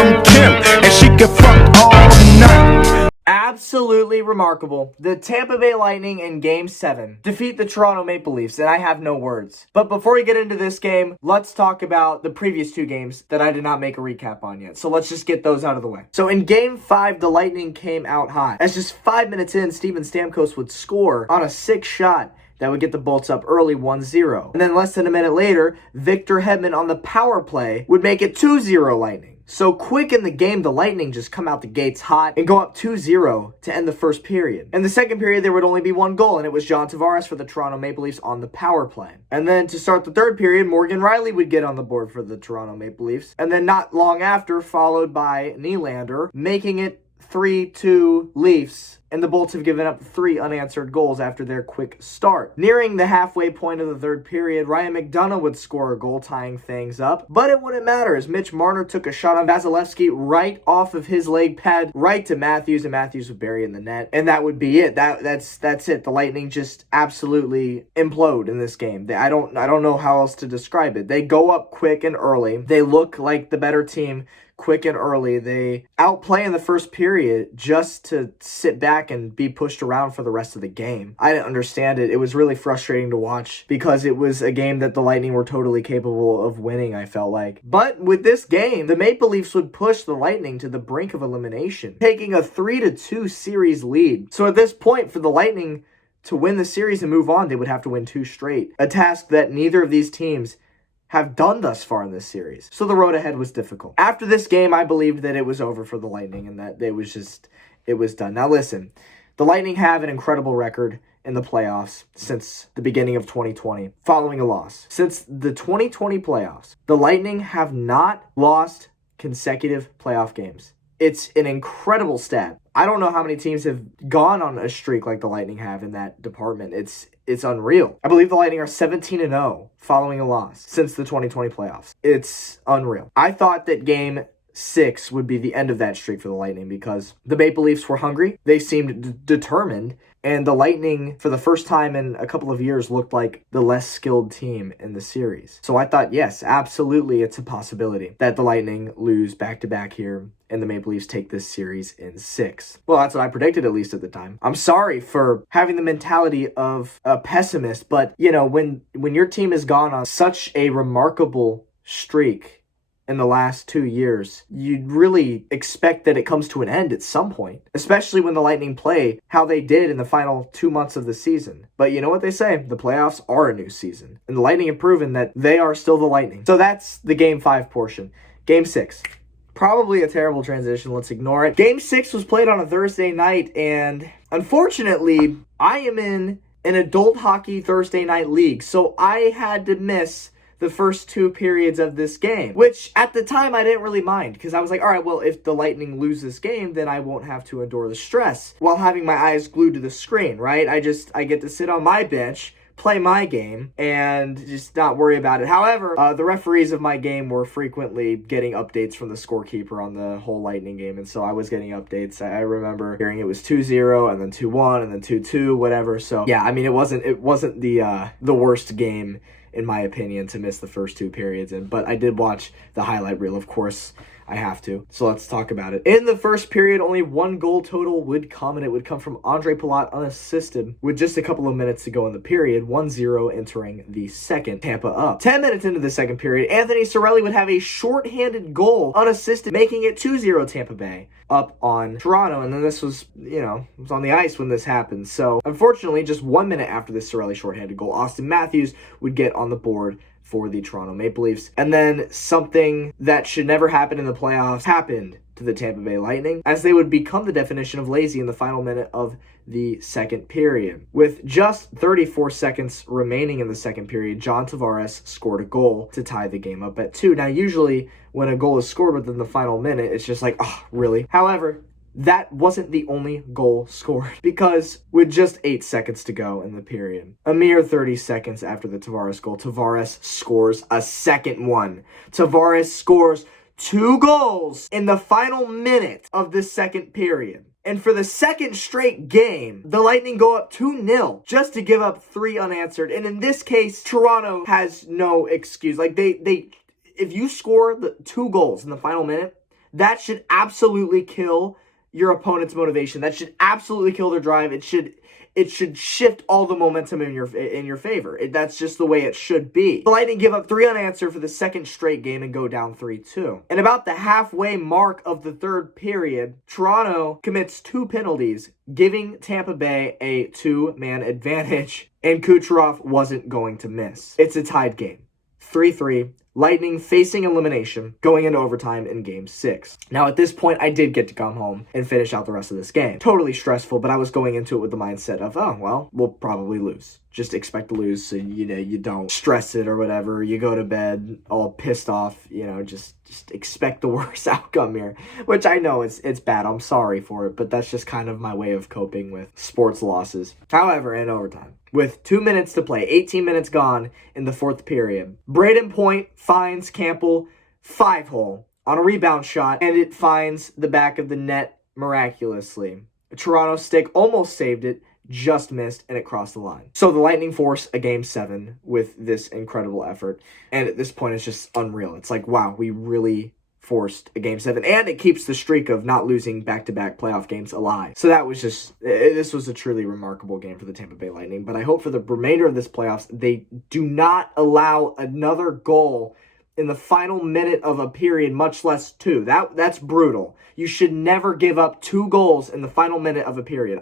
from Kim, and she can fuck all night. Absolutely remarkable. The Tampa Bay Lightning in Game 7 defeat the Toronto Maple Leafs, and I have no words. But before we get into this game, let's talk about the previous two games that I did not make a recap on yet. So let's just get those out of the way. So in Game 5, the Lightning came out hot. As just 5 minutes in, Steven Stamkos would score on a 6 shot that would get the Bolts up early 1-0. And then less than a minute later, Victor Hedman on the power play would make it 2-0 Lightning. So quick in the game, the Lightning just come out the gates hot and go up 2-0 to end the first period. In the second period, there would only be one goal, and it was John Tavares for the Toronto Maple Leafs on the power play. And then to start the third period, Morgan Riley would get on the board for the Toronto Maple Leafs. And then not long after, followed by Nylander, making it 3-2 Leafs, and the Bolts have given up 3 unanswered goals after their quick start. Nearing the halfway point of the third period, Ryan McDonagh would score a goal, tying things up, but it wouldn't matter as Mitch Marner took a shot on Vasilevsky right off of his leg pad, right to Matthews, and Matthews would bury it in the net, and that would be it. That's it. The Lightning just absolutely implode in this game. I don't know how else to describe it. They go up quick and early. They look like the better team quick and early. They outplay in the first period just to sit back and be pushed around for the rest of the game. I didn't understand it. It was really frustrating to watch because it was a game that the Lightning were totally capable of winning, I felt like. But with this game, the Maple Leafs would push the Lightning to the brink of elimination, taking a 3-2 series lead. So at this point, for the Lightning to win the series and move on, they would have to win 2 straight, a task that neither of these teams have done thus far in this series. So the road ahead was difficult. After this game, I believed that it was over for the Lightning and that it was done. Now listen, the Lightning have an incredible record in the playoffs since the beginning of 2020, following a loss. Since the 2020 playoffs, the Lightning have not lost consecutive playoff games. It's an incredible stat. I don't know how many teams have gone on a streak like the Lightning have in that department. It's unreal. I believe the Lightning are 17-0 following a loss since the 2020 playoffs. It's unreal. I thought that Game 6 would be the end of that streak for the Lightning because the Maple Leafs were hungry. They seemed determined. And the Lightning, for the first time in a couple of years, looked like the less skilled team in the series. So I thought, yes, absolutely, it's a possibility that the Lightning lose back-to-back here and the Maple Leafs take this series in 6. Well, that's what I predicted, at least at the time. I'm sorry for having the mentality of a pessimist, but, you know, when your team has gone on such a remarkable streak in the last 2 years, you'd really expect that it comes to an end at some point, especially when the Lightning play how they did in the final 2 months of the season. But you know what they say, the playoffs are a new season, and the Lightning have proven that they are still the Lightning. So that's the Game 5 portion. Game 6. Probably a terrible transition, let's ignore it. Game 6 was played on a Thursday night, and unfortunately, I am in an adult hockey Thursday night league, so I had to miss the first 2 periods of this game, which at the time I didn't really mind because I was like, all right, well, if the Lightning lose this game, then I won't have to endure the stress while having my eyes glued to the screen, right? I get to sit on my bench, play my game, and just not worry about it. However, the referees of my game were frequently getting updates from the scorekeeper on the whole Lightning game, and so I was getting updates. I remember hearing it was 2-0, and then 2-1, and then 2-2, whatever. So yeah, I mean, it wasn't the worst game in my opinion, to miss the first 2 periods but I did watch the highlight reel, of course. I have to. So let's talk about it. In the first period, only 1 goal total would come, and it would come from Andre Palat unassisted with just a couple of minutes to go in the period, 1-0 entering the second, Tampa up. 10 minutes into the second period, Anthony Cirelli would have a shorthanded goal unassisted, making it 2-0 Tampa Bay up on Toronto, and then this was, it was on the ice when this happened. So unfortunately, just 1 minute after this Cirelli shorthanded goal, Austin Matthews would get on the board for the Toronto Maple Leafs. And then something that should never happen in the playoffs happened to the Tampa Bay Lightning, as they would become the definition of lazy in the final minute of the second period. With just 34 seconds remaining in the second period, John Tavares scored a goal to tie the game up at 2. Now, usually when a goal is scored within the final minute, it's just like, oh, really? However, that wasn't the only goal scored, because with just 8 seconds to go in the period, a mere 30 seconds after the Tavares goal, Tavares scores a second one. Tavares scores 2 goals in the final minute of the second period. And for the second straight game, the Lightning go up 2-0 just to give up 3 unanswered. And in this case, Toronto has no excuse. Like, if you score the 2 goals in the final minute, That should absolutely kill your opponent's motivation. That should absolutely kill their drive. It should shift all the momentum in your favor. That's just the way it should be. The Lightning give up 3 unanswered for the second straight game and go down 3-2. And about the halfway mark of the third period, Toronto commits 2 penalties, giving Tampa Bay a 2-man advantage, and Kucherov wasn't going to miss. It's a tied game. 3-3. Lightning facing elimination going into overtime in Game 6. Now, at this point, I did get to come home and finish out the rest of this game. Totally stressful, but I was going into it with the mindset of, oh, well, we'll probably lose. Just expect to lose so, you don't stress it or whatever. You go to bed all pissed off, just expect the worst outcome here. Which I know it's bad. I'm sorry for it, but that's just kind of my way of coping with sports losses. However, in overtime, with 2 minutes to play, 18 minutes gone in the fourth period, Braden Point finds Campbell 5-hole on a rebound shot, and it finds the back of the net miraculously. A Toronto stick almost saved it, just missed, and it crossed the line. So the Lightning force a Game 7 with this incredible effort, and at this point it's just unreal. It's like, wow, we really forced a Game 7, and it keeps the streak of not losing back-to-back playoff games alive. So that was this was a truly remarkable game for the Tampa Bay Lightning, but I hope for the remainder of this playoffs, they do not allow another goal in the final minute of a period, much less 2. That's brutal. You should never give up 2 goals in the final minute of a period.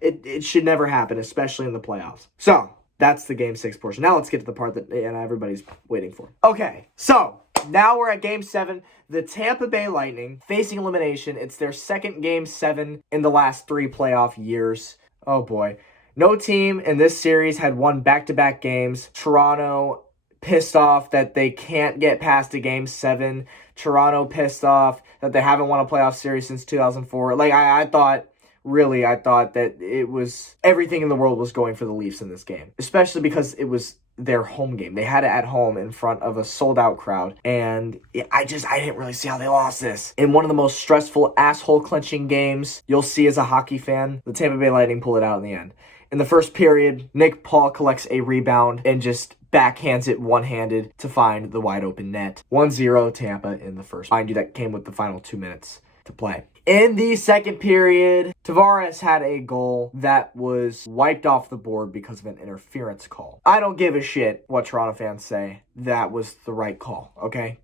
It should never happen, especially in the playoffs. So that's the Game 6 portion. Now let's get to the part that everybody's waiting for. Okay, so now we're at Game 7. The Tampa Bay Lightning facing elimination. It's their second Game 7 in the last 3 playoff years. Oh boy. No team in this series had won back-to-back games. Toronto pissed off that they can't get past a Game 7. Toronto pissed off that they haven't won a playoff series since 2004. I thought that it was everything in the world was going for the Leafs in this game, especially because it was their home game. They had it at home in front of a sold-out crowd, and I didn't really see how they lost this. In one of the most stressful, asshole-clenching games you'll see as a hockey fan, the Tampa Bay Lightning pull it out in the end. In the first period, Nick Paul collects a rebound and just backhands it one-handed to find the wide-open net. 1-0 Tampa in the first. Mind you, that came with the final 2 minutes to play. In the second period, Tavares had a goal that was wiped off the board because of an interference call. I don't give a shit what Toronto fans say. That was the right call, okay?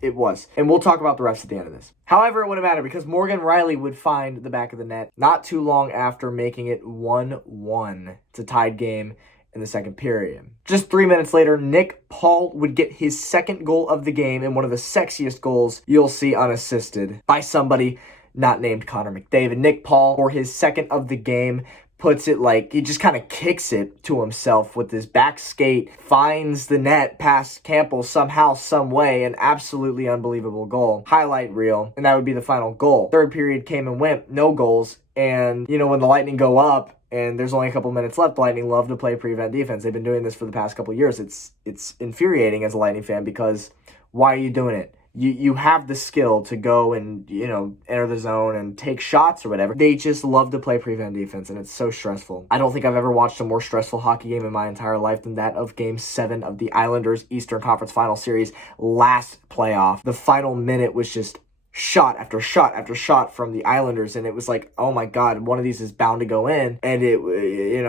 It was. And we'll talk about the refs at the end of this. However, it wouldn't matter because Morgan Riley would find the back of the net not too long after making it 1-1. It's a tied game in the second period. Just 3 minutes later, Nick Paul would get his second goal of the game and one of the sexiest goals you'll see unassisted by somebody not named Connor McDavid. Nick Paul, for his second of the game, puts it he just kind of kicks it to himself with his back skate, finds the net past Campbell somehow, some way, an absolutely unbelievable goal. Highlight reel, and that would be the final goal. Third period came and went, no goals, and when the Lightning go up, and there's only a couple minutes left, the Lightning love to play prevent defense. They've been doing this for the past couple of years. It's infuriating as a Lightning fan because why are you doing it? You have the skill to go and, enter the zone and take shots or whatever. They just love to play prevent defense, and it's so stressful. I don't think I've ever watched a more stressful hockey game in my entire life than that of Game 7 of the Islanders Eastern Conference Final Series last playoff. The final minute was just shot after shot after shot from the Islanders, and it was like, oh my god, one of these is bound to go in, and the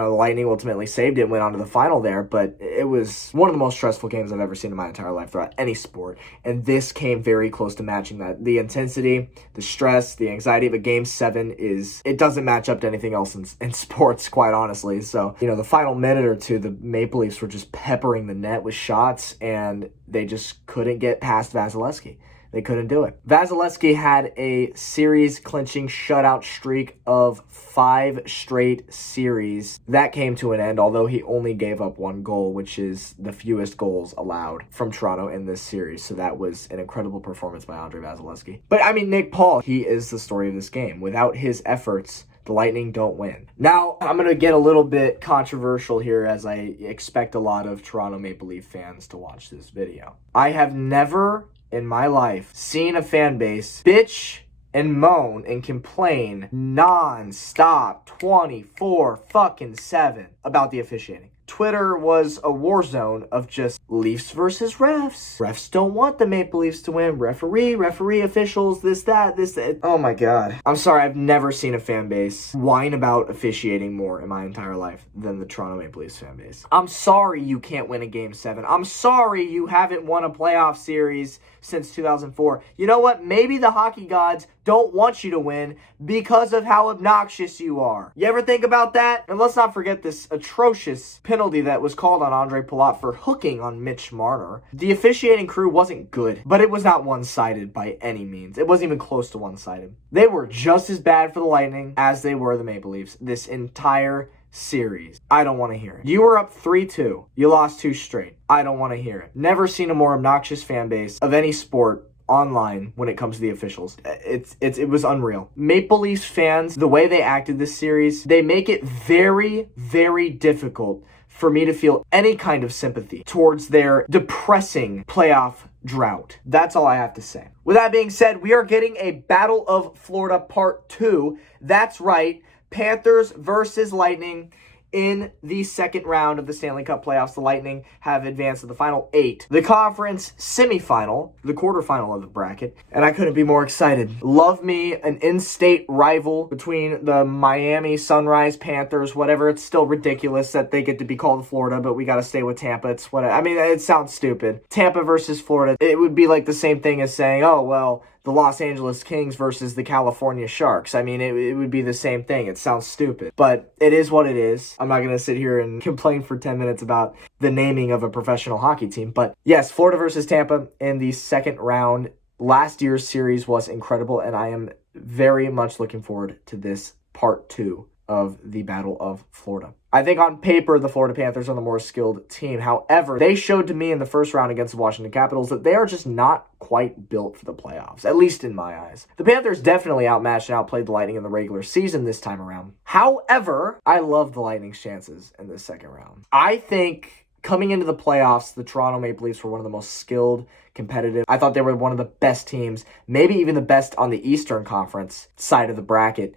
Lightning ultimately saved it and went on to the final there, but it was one of the most stressful games I've ever seen in my entire life throughout any sport, and this came very close to matching that. The intensity, the stress, the anxiety of a Game 7 it doesn't match up to anything else in sports, quite honestly. So, the final minute or two, the Maple Leafs were just peppering the net with shots, and they just couldn't get past Vasilevsky. They couldn't do it. Vasilevsky had a series-clinching shutout streak of 5 straight series. That came to an end, although he only gave up 1 goal, which is the fewest goals allowed from Toronto in this series. So that was an incredible performance by Andrei Vasilevsky. But, Nick Paul, he is the story of this game. Without his efforts, the Lightning don't win. Now, I'm going to get a little bit controversial here as I expect a lot of Toronto Maple Leaf fans to watch this video. I have never in my life seen a fan base bitch and moan and complain non-stop 24 fucking 7 about the officiating. Twitter was a war zone of just Leafs versus refs. Refs don't want the Maple Leafs to win. Referee officials, this, that. Oh my God. I'm sorry, I've never seen a fan base whine about officiating more in my entire life than the Toronto Maple Leafs fan base. I'm sorry you can't win a Game 7. I'm sorry you haven't won a playoff series since 2004. You know what? Maybe the hockey gods don't want you to win because of how obnoxious you are. You ever think about that? And let's not forget this atrocious penalty that was called on Andre Palat for hooking on Mitch Marner. The officiating crew wasn't good, but it was not one-sided by any means. It wasn't even close to one-sided. They were just as bad for the Lightning as they were the Maple Leafs this entire series. I don't want to hear it. You were up 3-2. You lost 2 straight. I don't want to hear it. Never seen a more obnoxious fan base of any sport online when it comes to the officials. It was unreal. Maple Leafs fans, the way they acted this series, they make it very, very difficult for me to feel any kind of sympathy towards their depressing playoff drought. That's all I have to say. With that being said, we are getting a Battle of Florida Part 2. That's right. Panthers versus Lightning in the second round of the Stanley Cup playoffs. The Lightning have advanced to the final 8. The conference semifinal, the quarterfinal of the bracket, and I couldn't be more excited. Love me an in-state rival between the Miami Sunrise Panthers, whatever. It's still ridiculous that they get to be called Florida, but we got to stay with Tampa. It's what I mean, it sounds stupid. Tampa versus Florida. It would be like the same thing as saying, oh, well, the Los Angeles Kings versus the California Sharks. I mean, it would be the same thing. It sounds stupid, but it is what it is. I'm not going to sit here and complain for 10 minutes about the naming of a professional hockey team, but yes, Florida versus Tampa in the second round. Last year's series was incredible, and I am very much looking forward to this part 2 of the Battle of Florida. I think on paper, the Florida Panthers are the more skilled team. However, they showed to me in the first round against the Washington Capitals that they are just not quite built for the playoffs, at least in my eyes. The Panthers definitely outmatched and outplayed the Lightning in the regular season this time around. However, I love the Lightning's chances in this second round. I think coming into the playoffs, the Toronto Maple Leafs were one of the most skilled, competitive. I thought they were one of the best teams, maybe even the best on the Eastern Conference side of the bracket.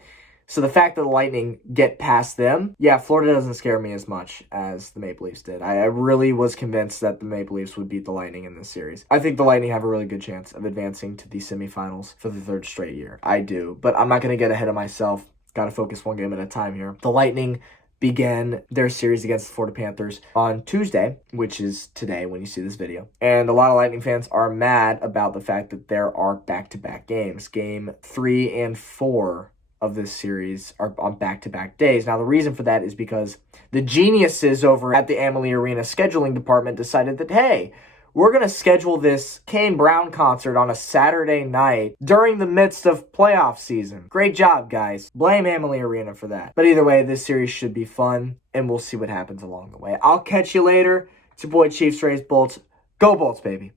So the fact that the Lightning get past them, yeah, Florida doesn't scare me as much as the Maple Leafs did. I really was convinced that the Maple Leafs would beat the Lightning in this series. I think the Lightning have a really good chance of advancing to the semifinals for the 3rd straight year. I do, but I'm not going to get ahead of myself. Got to focus one game at a time here. The Lightning began their series against the Florida Panthers on Tuesday, which is today when you see this video. And a lot of Lightning fans are mad about the fact that there are back-to-back games. Game 3 and 4 of this series are on back-to-back days. Now, the reason for that is because the geniuses over at the Amalie Arena scheduling department decided that, hey, we're going to schedule this Kane Brown concert on a Saturday night during the midst of playoff season. Great job, guys. Blame Amalie Arena for that. But either way, this series should be fun, and we'll see what happens along the way. I'll catch you later. It's your boy, Chiefs Rays Bolts. Go Bolts, baby.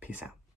Peace out.